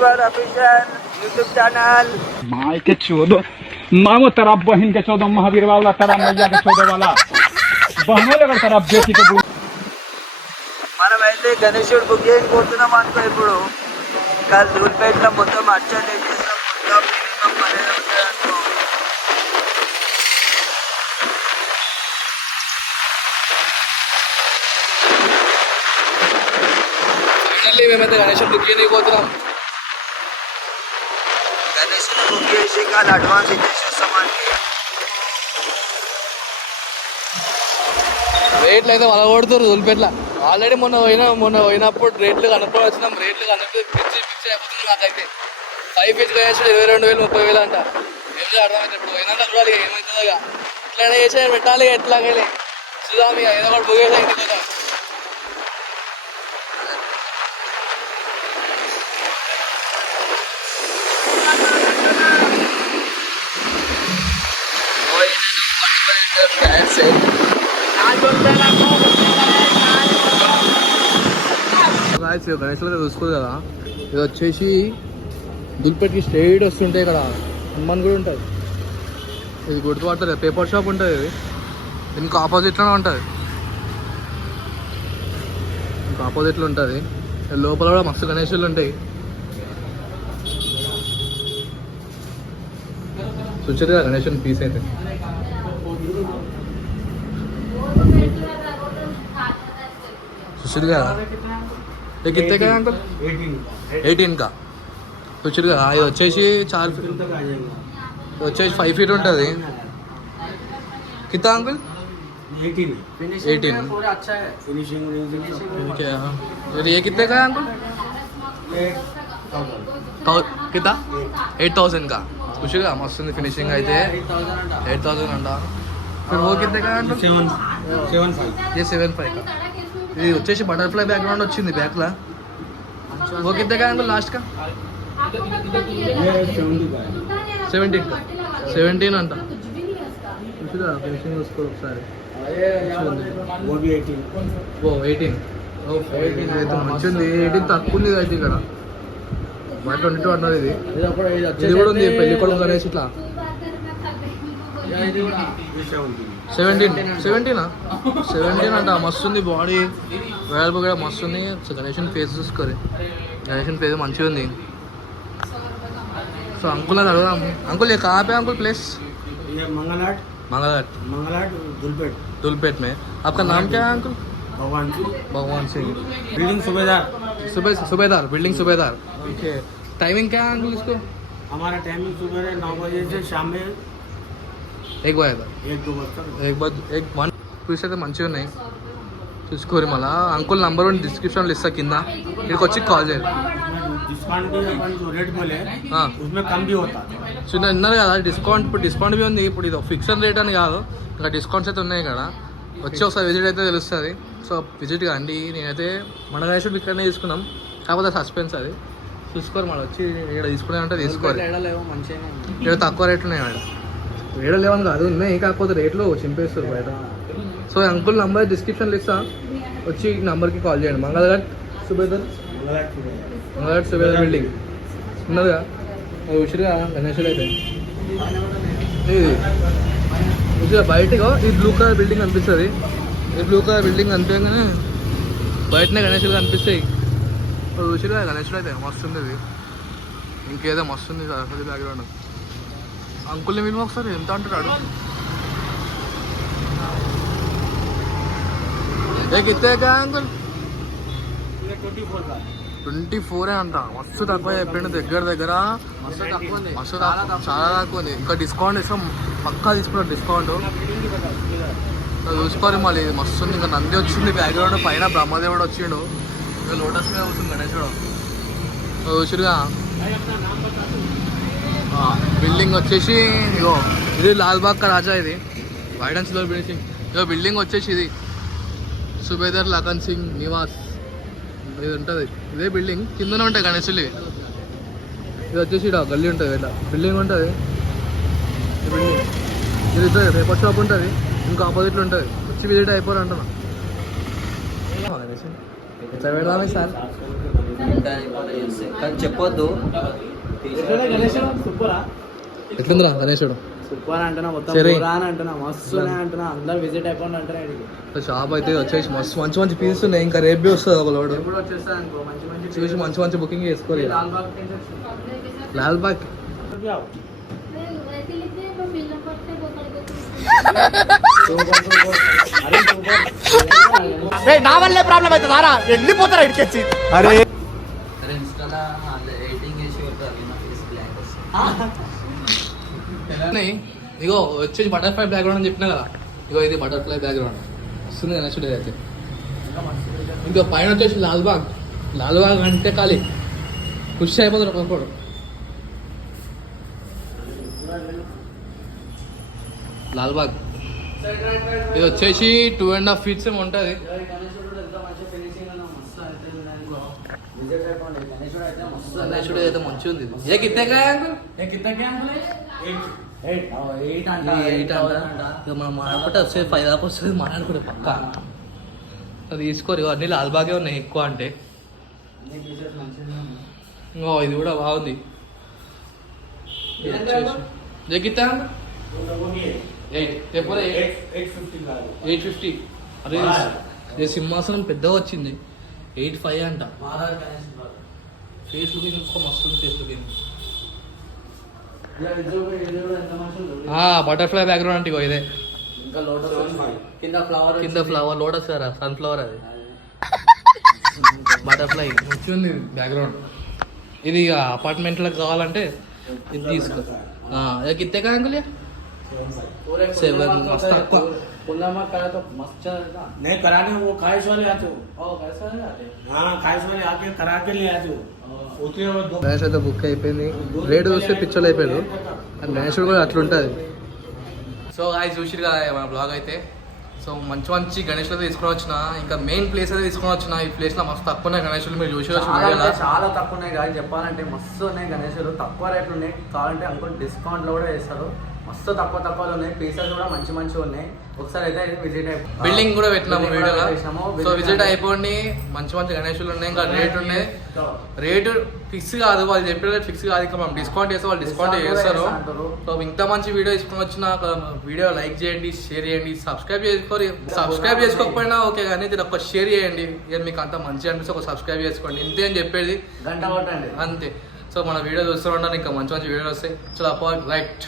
Ganeshwar official YouTube channel. My के चौदह मामो तेरा बहन के 14 महावीर वाला तेरा मैया के 14 वाला बहनों लगा तेरा बेटी के మనమైతే గణేశుడు బుకింగ్ పోతున్నాం అనుకో. ఇప్పుడు కాదు ధూల్పేటలో మొత్తం అర్చన చేసేస్తాం, మొత్తం మినిమం అనేది ఉంటుంది అనుకో. మేమైతే గణేశుడు బుకింగ్ అయిపోతున్నాం. గణేశుడు బుక్ చేసి కాదు అడ్వాన్స్ ఇచ్చేసేస్తాం మనకి. రేట్లు అయితే వాళ్ళ కొడుతారు ధూల్పేటలో. ఆల్రెడీ మొన్న పోయినప్పుడు రేట్లు కనుక్కొని వచ్చినాం. రేట్లు కనుక్కొని పిచ్చి అయిపోతుంది నాకైతే. 5 ఫీట్ గణేశుడు 22,000 30,000 అంట. ఏం అర్థమైతే ఇప్పుడు పోయినాక చూడాలి ఏమవుతుందో. ఇట్లా చేసే పెట్టాలి ఎట్లాగైనా చూద్దాం. ఇక ఏదో ఒకటి బుక్ చేసా ఇంటికి పోతాం. గణేష్లో చూసుకోదు కదా. ఇది వచ్చేసి ధూల్పేటకి స్ట్రైట్ వస్తుంటే ఇక్కడ హనుమాన్ కూడా ఉంటుంది. ఇది గుర్తుపట్టలేదు, పేపర్ షాప్ ఉంటుంది. ఇది దీనికి ఆపోజిట్లోనే ఉంటుంది. ఇంకా ఆపోజిట్లో ఉంటుంది. లోపల కూడా మస్తు గణేశులు ఉంటాయి. చూసారు కదా గణేశుని పీస్ అయితే. చూసారు కదా ये कितने का है अंकल? 18 का. చూసారు కదా ఇది వచ్చేసి 4 ఫీట్ వచ్చేసి 5 ఫీట్ ఉంటుంది. कितना अंकल? 18. अच्छा है फिनिशिंग ठीक है. और ये कितने का है अंकल? कितना? 8,000 का. చూసారు కదా మస్తు ఉంది ఫినిషింగ్ అయితే. 8,000 అంట. फिर वो कितने का है अंकल? 7.5. ये 7.5 का. ఇది వచ్చేసి బటర్ఫ్లై బ్యాక్గ్రౌండ్ వచ్చింది బ్యాక్లో. वो कितने का अंकल लास्ट का? 17 అంట. చూసారా ఫినిషింగ్ చూసుకో ఒకసారి. ఓ 18 అయితే మంచిది. 18 తక్కువ ఉంది అయితే ఇక్కడ. 122 అన్నది. ఇది కూడా ఉంది పెళ్లి కొడుకు అనేసి ఇట్లా 17 అంట. మస్తు ఉంది బాడీ వేలబు కూడా మస్తు ఉంది. గణేషన్ ఫేస్ చూసుకోరు. గణేషన్ ఫేస్ మంచిగా ఉంది. సో అంకుల్ అది అడగదాం. అంకుల్ ये कहाँ पे अंकुल प्लेस? ये मंगलहाट धूलपेट में. आपका नाम क्या है अंकुल? भगवान सिंह. बिल्डिंग सुबेदार बिल्डिंग सुबेदार. ओके. टाइमिंग क्या है अंकुल इसको? हमारा टाइमिंग सुबह 9 बजे से शाम में 1 बजे तक. 1 1 చూస్తే మంచిగా ఉన్నాయి. చూసుకోరు. మళ్ళీ అంకుల్ నంబర్ వన్ డిస్క్రిప్షన్లో ఇస్తా కింద. ఇక్కడికి వచ్చి కాల్ చేయాలి. చిన్న విన్నారు కదా డిస్కౌంట్. ఇప్పుడు డిస్కౌంట్ బి ఉంది. ఇప్పుడు ఇది ఫిక్స్డ్ రేట్ అని కాదు, ఇంకా డిస్కౌంట్స్ అయితే ఉన్నాయి ఇక్కడ. వచ్చి ఒకసారి విజిట్ అయితే తెలుస్తుంది. సో విజిట్ కాండి. నేనైతే మన గణేశుడు ఇక్కడనే తీసుకున్నాం, కాకపోతే సస్పెన్స్ అది. చూసుకోరు మళ్ళీ వచ్చి ఇక్కడ తీసుకునే అంటే తీసుకోరు. ఇక్కడ తక్కువ రేట్లు ఉన్నాయి మేడం. రేట్లు లేవని కాదు, ఉన్నాయి, కాకపోతే రేట్లు చింపేస్తారు బయట. సో అంకుల్ నంబర్ డిస్క్రిప్షన్లో ఇస్తా, వచ్చి నంబర్కి కాల్ చేయండి. మంగళఘాట్ సుబేదార్ బిల్డింగ్ ఉన్నదిగా. అది ఉసిరిగా గణేశుడు అయితే ఇది బయటగా ఈ బ్లూ కలర్ బిల్డింగ్ కనిపిస్తుంది. ఈ బ్లూ కలర్ బిల్డింగ్ కనిపించగానే బయటనే గణేశులు కనిపిస్తాయి. ఉసిరిగా గణేశుడు అయితే మస్తుంది. ఇది ఇంకేదో మస్తుంది సరస్వతి బ్యాక్గ్రౌండ్. అంకుల్ని మినిమం ఒకసారి ఎంత అంటున్నాడు? కిత్తేగా అంకుల్? 24 అంట. మస్తు తక్కువ చెప్పిండు. దగ్గర మస్తు చాలా తక్కువ ఉంది. ఇంకా డిస్కౌంట్ ఇస్తాం, పక్కా తీసుకున్నాడు డిస్కౌంట్. చూసుకోవాలి మళ్ళీ. మస్తు ఉంది. ఇంకా నంది వచ్చింది బ్యాక్గ్రౌండ్, పైన బ్రహ్మదేవుడు వచ్చిండు. ఇంకా లోటస్ మీద వస్తుంది గణేశుడు. చూసిరుగా బిల్డింగ్ వచ్చేసి ఇగో ఇది లాల్బాగ్ కా రాజా. ఇది white and silver building. Ego building వచ్చేసి ఇది సుబేదార్ లఖన్ సింగ్ నివాస్ ఇది ఉంటుంది. ఇదే బిల్డింగ్ కిందనే ఉంటాయి గణేశులు. ఇది వచ్చేసి ఇక్కడ గల్లీ ఉంటుంది, ఇట్లా బిల్డింగ్ ఉంటుంది. బిల్డింగ్ ఇది పేపర్ షాప్ ఉంటుంది, ఇంకా ఆపోజిట్లో ఉంటుంది. వచ్చి విజిట్ అయిపోరు అంటున్నా. ఎట్లా పెడదామే సార్? ఇంకా ఏమైనా చేస్తే కానీ చెప్పొద్దు. ఎట్లుందిరా గణేశుడు? సూపర్ అంటున్నా, మొత్తం సరే. పురా అని అంటున్నా, మస్తునే అంటున్నా, అందరు విజిట్ అయిపోండి అంటారా ఇక్కడికి. షాప్ అయితే వచ్చేసి మస్తు మంచి మంచి పీసెస్ ఉన్నాయి. ఇంకా రేపు వస్తుంది ఒక లోడు. ఎప్పుడు వచ్చేస్తా అనుకో, మంచి మంచి చూసి మంచి మంచి బుకింగ్ చేసుకోవాలి. లాల్ బాగ్ నుంచి వచ్చి. లాల్ బాగ్ నా వల్లే ప్రాబ్లం అవుతుంది ఆరా, వెళ్ళిపోతారా ఇడికెచ్చి. అరే ఇన్స్టాలో ఎడిటింగ్ చేసి ఇగో వచ్చేసి బటర్ఫ్లై బ్యాక్గ్రౌండ్ అని చెప్పినా కదా. ఇగో ఇది బటర్ఫ్లై బ్యాక్గ్రౌండ్ వస్తుంది గణేశుడు అయితే. ఇంకా పైన వచ్చేసి లాల్ బాగ్. లాల్ బాగ్ అంటే ఖాళీ ఖుషి అయిపోతారు ఒక్కొక్కడు. లాల్ బాగ్ ఇది వచ్చేసి 2.5 feet ఏమో ఉంటుంది. గణేశుడు అయితే మంచిగా ఉంది. ఏ కిత్తే ఎయిట్ అంట. ఇక మనం మాట్లాడుకుంటే వస్తే 5 దాకా వస్తుంది. మాట్లాడుకుంటే పక్క అది తీసుకోరు. అన్ని లాల్ బాగే ఉన్నాయి ఎక్కువ అంటే. ఇంకో ఇది కూడా బాగుంది. జగిత్తా 850. అరే ఇది సింహాసనం పెద్దగా వచ్చింది. 8.5 అంట. ఫేస్ లుకింగ్ చూసుకో మస్తు ఫేస్ లుకింగ్. బటర్ఫ్లై బ్యాక్గ్రౌండ్ అంటే ఇగో ఇదే. ఇంకా లోటస్ కింద ఫ్లవర్ లోటస్ కదా, సన్ఫ్లవర్ అది. బటర్ఫ్లై మంచిగా ఉంది బ్యాక్గ్రౌండ్. ఇది అపార్ట్మెంట్లకు కావాలంటే ఇది తీసుకో. కిత్తే కదా అంకుల్ 7 మస్తు తక్కువ. पुलमा करा तो मस्त चलेगा. नहीं कराने वो खाइश वाले आते हो. कैसा है आते. हाँ खाइश वाले आके करा के ले आते हो. होते हो दो. గణేష్ అయితే బుక్ అయిపోయింది. రేటు చూస్తే పిచ్చలు అయిపోయాడు. అండ్ గణేషుడు కూడా అట్లుంటుంది. సో గాయ్స్ చూసిరు కదా మన బ్లాగ్ అయితే. సో మంచి మంచి గణేషులు అయితే తీసుకొని వచ్చిన. ఇంకా మెయిన్ ప్లేస్ అయితే తీసుకొని వచ్చిన. ఈ ప్లేస్లో మస్తు తక్కువ ఉన్నాయి గణేషులు. మీరు చూసి చాలా తక్కువ ఉన్నాయి కానీ చెప్పాలంటే మస్తు ఉన్నాయి గణేశులు. తక్కువ రేట్లు ఉన్నాయి. కావాలంటే అనుకో డిస్కౌంట్లో కూడా వేస్తారు. మస్తు తక్కువలో ఉన్నాయి. పీసెస్ కూడా మంచి మంచిగా ఉన్నాయి. ఒకసారి అయితే విజిట్ అయిపోయి బిల్డింగ్ కూడా పెట్టినాము వీడియోలో. సో విజిట్ అయిపోండి. మంచి మంచి గణేషులు ఉన్నాయి. ఇంకా రేట్ ఉన్నాయి. రేటు ఫిక్స్ కాదు, వాళ్ళు చెప్పిన రేట్ ఫిక్స్ కాదు. ఇంకా మనం డిస్కౌంట్ చేస్తే వాళ్ళు డిస్కౌంట్ చేస్తారు. సో ఇంత మంచి వీడియో తీసుకొని వచ్చిన వీడియో లైక్ చేయండి, షేర్ చేయండి, సబ్స్క్రైబ్ చేసుకోకపోయినా ఓకే కానీ ఇది ఒక షేర్ చేయండి. ఇక మీకు అంత మంచిగా అనిపిస్తే ఒక సబ్స్క్రైబ్ చేసుకోండి. ఇంతే అని చెప్పేది. గంట కొట్టండి అంతే. సో మన వీడియో చూస్తూ ఉండాలి. ఇంకా మంచి మంచి వీడియోలు వస్తాయి. చలో రైట్.